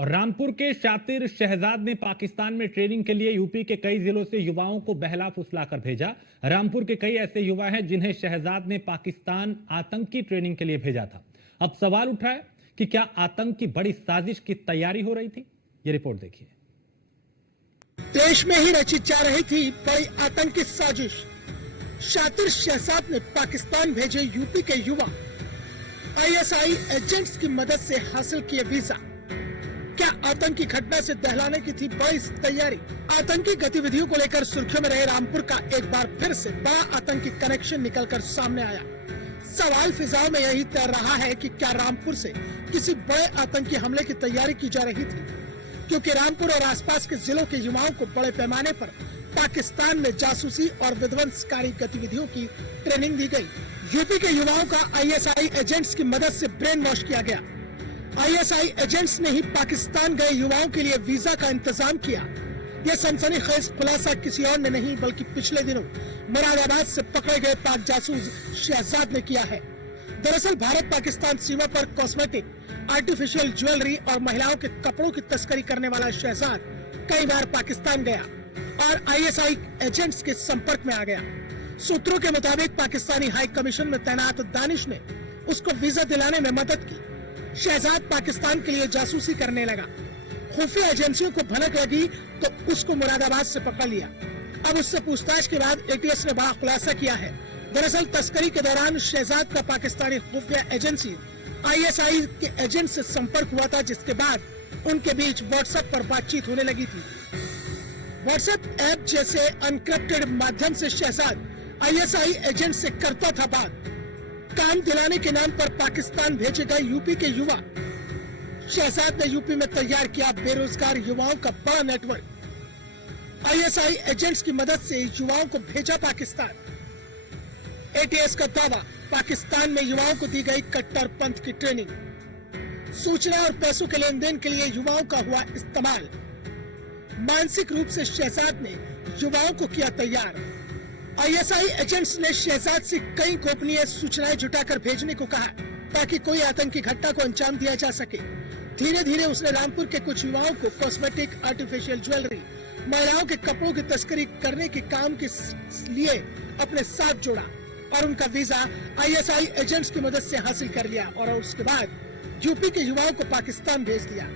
और रामपुर के शातिर शहजाद ने पाकिस्तान में ट्रेनिंग के लिए यूपी के कई जिलों से युवाओं को बहला फुसलाकर भेजा। रामपुर के कई ऐसे युवा हैं जिन्हें शहजाद ने पाकिस्तान आतंकी ट्रेनिंग के लिए भेजा था। अब सवाल उठा है कि क्या आतंक की बड़ी साजिश की तैयारी हो रही थी? ये रिपोर्ट देखिए। देश में ही रची जा रही थी बड़ी आतंकी साजिश। शातिर शहजाद ने पाकिस्तान भेजे यूपी के युवा। आईएसआई एजेंट्स की मदद से हासिल किए वीजा। क्या आतंकी घटना से दहलाने की थी बड़ी तैयारी? आतंकी गतिविधियों को लेकर सुर्खियों में रहे रामपुर का एक बार फिर से बड़ा आतंकी कनेक्शन निकलकर सामने आया। सवाल फिजाओं में यही तैर रहा है कि क्या रामपुर से किसी बड़े आतंकी हमले की तैयारी की जा रही थी, क्योंकि रामपुर और आसपास के जिलों के युवाओं को बड़े पैमाने पर पाकिस्तान में जासूसी और विध्वंसकारी गतिविधियों की ट्रेनिंग दी गई। यूपी के युवाओं का आईएसआई एजेंट्स की मदद से ब्रेन वॉश किया गया। आईएसआई एजेंट्स ने ही पाकिस्तान गए युवाओं के लिए वीजा का इंतजाम किया। यह सनसनीखेज खुलासा किसी और ने नहीं बल्कि पिछले दिनों मुरादाबाद से पकड़े गए पाक जासूस शहजाद ने किया है। दरअसल भारत पाकिस्तान सीमा पर कॉस्मेटिक, आर्टिफिशियल ज्वेलरी और महिलाओं के कपड़ों की तस्करी करने वाला शहजाद कई बार पाकिस्तान गया और आईएसआई एजेंट्स के संपर्क में आ गया। सूत्रों के मुताबिक पाकिस्तानी हाई कमीशन में तैनात दानिश ने उसको वीजा दिलाने में मदद की। शहजाद पाकिस्तान के लिए जासूसी करने लगा। खुफिया एजेंसियों को भनक लगी तो उसको मुरादाबाद से पकड़ लिया। अब उससे पूछताछ के बाद एटीएस ने बड़ा खुलासा किया है। दरअसल तस्करी के दौरान शहजाद का पाकिस्तानी खुफिया एजेंसी आईएसआई के एजेंट से संपर्क हुआ था, जिसके बाद उनके बीच व्हाट्सएप पर बातचीत होने लगी थी। व्हाट्सएप ऐप जैसे अनक्रिप्टेड माध्यम से शहजाद आईएसआई एजेंट से करता था बात। काम दिलाने के नाम पर पाकिस्तान भेजे गए यूपी के युवा। शहजाद ने यूपी में तैयार किया बेरोजगार युवाओं का बड़ा नेटवर्क। आईएसआई एजेंट्स की मदद से युवाओं को भेजा पाकिस्तान। एटीएस का दावा, पाकिस्तान में युवाओं को दी गई कट्टरपंथ की ट्रेनिंग। सूचना और पैसों के लेन देन के लिए युवाओं का हुआ इस्तेमाल। मानसिक रूप से शहजाद ने युवाओं को किया तैयार। आईएसआई एजेंट्स ने शहजाद से कई गोपनीय सूचनाएं जुटाकर भेजने को कहा ताकि कोई आतंकी घटना को अंजाम दिया जा सके। धीरे धीरे उसने रामपुर के कुछ युवाओं को कॉस्मेटिक, आर्टिफिशियल ज्वेलरी, महिलाओं के कपड़ों की तस्करी करने के काम के लिए अपने साथ जोड़ा और उनका वीजा आईएसआई एजेंट्स की मदद से हासिल कर लिया और उसके बाद यूपी के युवाओं को पाकिस्तान भेज दिया,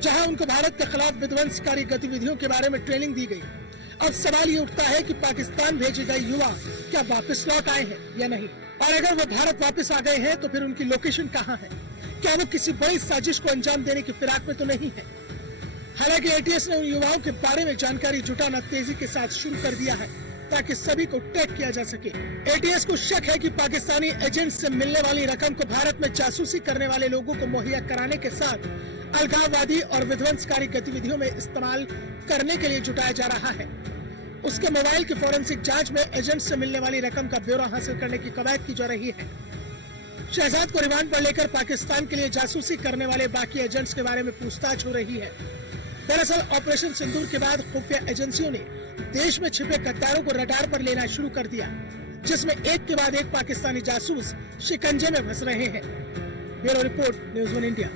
जहां उनको भारत के खिलाफ विध्वंसकारी गतिविधियों के बारे में ट्रेनिंग दी गई। अब सवाल ये उठता है कि पाकिस्तान भेजे गए युवा क्या वापस लौट आए हैं या नहीं, और अगर वो भारत वापस आ गए हैं तो फिर उनकी लोकेशन कहाँ है? क्या वो किसी बड़ी साजिश को अंजाम देने की फिराक में तो नहीं है? हालांकि एटीएस ने उन युवाओं के बारे में जानकारी जुटाना तेजी के साथ शुरू कर दिया है ताकि सभी को ट्रैक किया जा सके। एटीएस को शक है कि पाकिस्तानी एजेंट से मिलने वाली रकम को भारत में जासूसी करने वाले लोगों को मुहैया कराने के साथ अलगाववादी और विध्वंसकारी गतिविधियों में इस्तेमाल करने के लिए जुटाया जा रहा है। उसके मोबाइल की फोरेंसिक जांच में एजेंट से मिलने वाली रकम का ब्यौरा हासिल करने की कवायद की जा रही है। शहजाद को रिमांड पर लेकर पाकिस्तान के लिए जासूसी करने वाले बाकी एजेंट्स के बारे में पूछताछ हो रही है। दरअसल ऑपरेशन सिंदूर के बाद खुफिया एजेंसियों ने देश में छिपे गद्दारों को रडार पर लेना शुरू कर दिया, जिसमें एक के बाद एक पाकिस्तानी जासूस शिकंजे में फंस रहे हैं। Bureau report, news 1 India.